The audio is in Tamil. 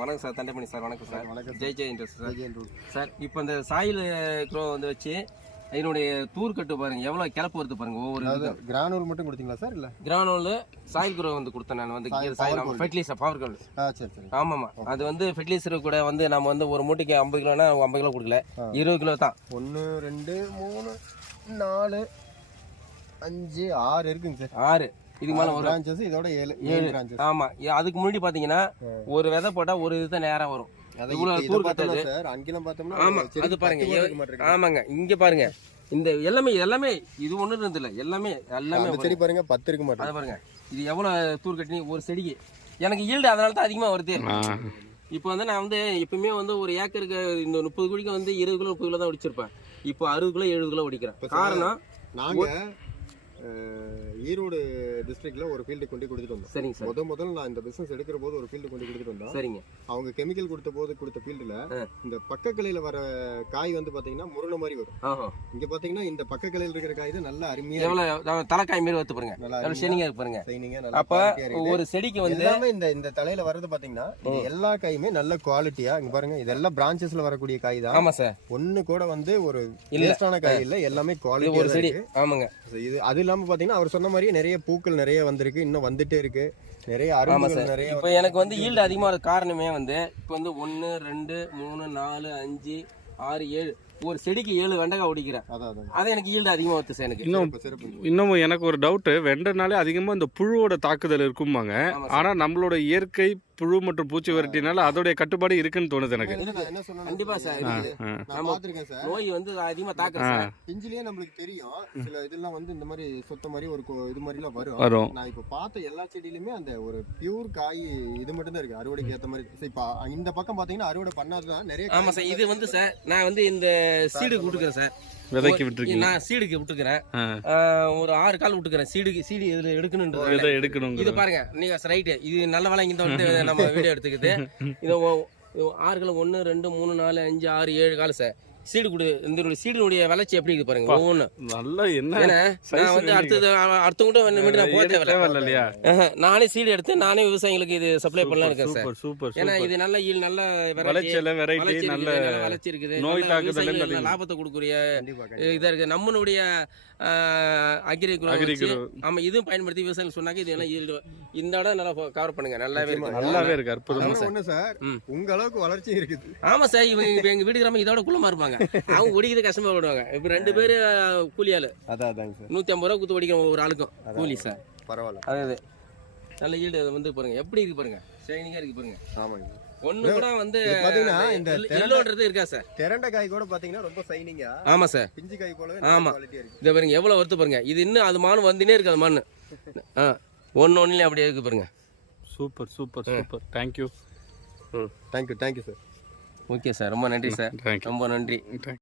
வணக்கம் சார் தண்டமணி சார் வணக்கம் சார். வணக்கம் Jai Jai interest sir. Sir இப்போ இந்த சாயில் க்ரோ வந்து வச்சு இதனுடைய தூர் கட்டு பாருங்க எவ்வளோ கிளப்பு வருது பாருங்க ஒவ்வொரு கிரானூல் மட்டும் கொடுத்தீங்களா சார் இல்லை? கிரானோல் சாயில் க்ரோ வந்து கொடுத்தேன் நான் வந்து சாயில். ஃபெர்டிலைசர் பவர் கோல்டு ஆ சரி சரி. ஆமாம்மா. அது வந்து ஃபெர்டிலைசர் கூட வந்து நம்ம வந்து ஒரு மூட்டைக்கு ஐம்பது கிலோனா ஐம்பது கிலோ கொடுக்கல. இருபது கிலோ தான். ஒன்று ரெண்டு மூணு நாலு அஞ்சு ஆறு இருக்குங்க சார். ஆறு. இதுக்கு மேலே ஒரு பிரான்ச்சஸ் இதோட ஏழு ஏழு பிரான்ச்சஸ் ஆமாம் அதுக்கு முன்னாடி பார்த்தீங்கன்னா ஒரு விதை போட்டால் ஒரு இது தான் நேராக வரும். ஆமாங்க. இங்க பாருங்க. இந்த எல்லாமே எல்லாமே இது ஒண்ணு இருந்தது இல்ல எல்லாமே எல்லாமே செடி பாருங்க பத்து இருக்க அதை மாட்டேங்குது பாருங்க. இது எவ்வளவு தூர் கட்டி ஒரு செடிக்கு. எனக்கு ஈல்டு அதனால தான் அதிகமா வருது. இப்போ வந்து நான் வந்து எப்பவுமே வந்து ஒரு ஏக்கருக்கு இந்த முப்பது குழிக்கு வந்து இருபது கிலோ முப்பது கிலோ தான் ஒடிச்சிருப்பேன் இப்போ அறுபது கிலோ எழுபது கிலோ ஒடிக்கிறேன் காரணம் நாங்க அஹ், ஈரோடு டிஸ்ட்ரிக்ட்ல ஒரு ஃபீல்டு கொண்டு கொடுத்துட்டு வந்தோம். சரிங்க சார். முத முதல்ல நான் இந்த பிசினஸ் எடுக்கிற போது ஒரு ஃபீல்டு கொண்டு கொடுத்துட்டு வந்தோம். சரிங்க. அவங்க கெமிக்கல் கொடுத்த போது கொடுத்த ஃபீல்டுல. இந்த பக்க கிளையில வர காய் வந்து பாத்தீங்கன்னா முருணை மாதிரி வரும். இங்க பாத்தீங்கன்னா இந்த பக்க கிளையில இருக்கிற காய் தான் நல்லா அருமையா தலைக்காய் மாரி வத்து பாருங்க. நல்லா ஷெனிங்கா இருக்கு பாருங்க. சைனிங்கா நல்லா அப்ப. ஒரு செடிக்கு வந்து எல்லாமே இந்த இந்த தலையில வர்றது பாத்தீங்கன்னா இது எல்லா காயுமே நல்ல குவாலிட்டியா இங்க பாருங்க. இதெல்லாம் பிரான்ச்சஸ்ல வரக்கூடிய காய் தான். ஆமா சார். ஒண்ணு கூட வந்து ஒரு இல்ல. வேஸ்டான காய் இல்ல. எல்லாமே குவாலிட்டி ஒரு செடி. ஆமாங்க. இது அது இல்லாம பாத்தீங்கன்னா அவர் சொன்ன மாதிரியே நிறைய பூக்கள் நிறைய வந்திருக்கு. இன்னும் வந்துட்டே இருக்கு. நிறைய சார். நிறைய இப்போ எனக்கு வந்து ஈல்டு அதிகமாக காரணமே வந்து இப்போ வந்து ஒன்று ரெண்டு மூணு நாலு அஞ்சு ஆறு ஏழு. ஒரு செடிக்கு ஏழு வெண்டைக்காய் அதான் அது எனக்கு ஈல்டு அதிகமாக சார் எனக்கு இன்னும் இன்னும் எனக்கு ஒரு டவுட்டு வெண்டைனாலே அதிகமாக இந்த புழுவோட தாக்குதல் இருக்குமாங்க ஆமா ஆனால் நம்மளோட இயற்கை புழு மற்றும் பூச்சி விரட்டினால அதோடைய கட்டுப்பாடு இருக்குன்னு தோணுது எனக்கு. கண்டிப்பா சார். நான் நம்ம- பாத்திருக்கேன் சார். நோய் வந்து அதிகமாக தாக்குறேன் சார். பிஞ்சிலேயே நம்மளுக்கு தெரியும் சில இதெல்லாம் வந்து இந்த மாதிரி சொத்த மாதிரி ஒரு கொ- இது மாதிரி எல்லாம் வரும். வரும். நான் இப்ப பார்த்த எல்லா செடியிலுமே அந்த ஒரு பியூர் காய் இது மட்டும் தான் இருக்கு அறுவடைக்கு ஏத்த மாதிரி. சரி, இப்ப இந்த பக்கம் பாத்தீங்கன்னா அறுவடை பண்ணாதுதான் நிறைய ஆமாம் சார் இது வந்து சார் நான் வந்து இந்த சீடுக்கு விட்டுக்கிறேன் சார். விதைக்கு விட்டுருக்கீங்க. நான் சீடுக்கு விட்டுக்கிறேன் ஒரு ஆறு கால் விட்டுக்கிறேன் சீடுக்கு சீடு இதில் எடுக்கணுன்றது விதை இது எடுக்கணுங்க பாருங்க நீங்க ரைட்டு. இது நல்ல வேலை இங்க வந்து நம்ம வீடியோ எடுத்துக்குது. இது இது ஆறு காலம் ஒன்று ரெண்டு மூணு நாலு அஞ்சு ஆறு ஏழு காலம் சார். சீடு கொடு இந்த சீடுனுடைய வளர்ச்சி எப்படி இருக்கு பாருங்க ஒவ்வொன்று நல்லா என்ன நான் வந்து. அடுத்தது அடுத்தவங்க கூட நான் போக தேவையில்ல. இல்லையா நானே சீடு எடுத்து நானே விவசாயிகளுக்கு இது சப்ளை பண்ணலாம் இருக்கேன் சார். Super super. ஏன்னா இது நல்ல ஈல் நல்ல வெரைட்டி நல்ல வளர்ச்சி இருக்குது நோய் தாக்குதல் லாபத்தை கண்டிப்பா. இதா இருக்கு. நம்மளுடைய அக்ரி Agri குரோ grow. ஆமா இதுவும் பயன்படுத்தி விவசாயிகள் சொன்னாங்க இது எல்லாம் ஈல்டு இந்த இடம் நல்லா கவர் பண்ணுங்க நல்லாவே இருக்கு. நல்லாவே இருக்கு அற்புதமா சார். உங்க அளவுக்கு வளர்ச்சி இருக்குது. ஆமா சார் இவங்க எங்க வீடு கிராமம் இதோட குள்ளமா இருப்பாங்க. அவங்க ஒடிக்கிறது கஷ்டமா விடுவாங்க இப்ப ரெண்டு பேரு கூலி ஆளு அதான் அதாங்க சார். நூத்தி ஐம்பது ரூபா குத்து ஒடிக்கிறோம் ஒரு ஆளுக்கும். கூலி சார். பரவாயில்ல. அது அது. நல்ல ஈல்டு வந்து பாருங்க. எப்படி இருக்கு பாருங்க? ஷைனிங்கா இருக்கு பாருங்க. ஆமாங்க ஒண்ணு கூட வந்து பாத்தீங்கன்னா இந்த திரண்ட- எல்லோன்றது இருக்கா சார்? திரண்ட காய் கூட பாத்தீங்கன்னா ரொம்ப சைனிங்கா ஆமா சார். பிஞ்சு காய் போலவே ஆமா. இதை பாருங்க எவ்வளவு வருத்து பாருங்க. இது இன்னும் அது மானு வந்துனே இருக்கு அது மானு ஆ ஒன்னு ஒன்னுலயும் அப்படியே இருக்கு பாருங்க. Super super super. Thank you thank you thank you sir okay sir. ரொம்ப நன்றி சார். ரொம்ப நன்றி.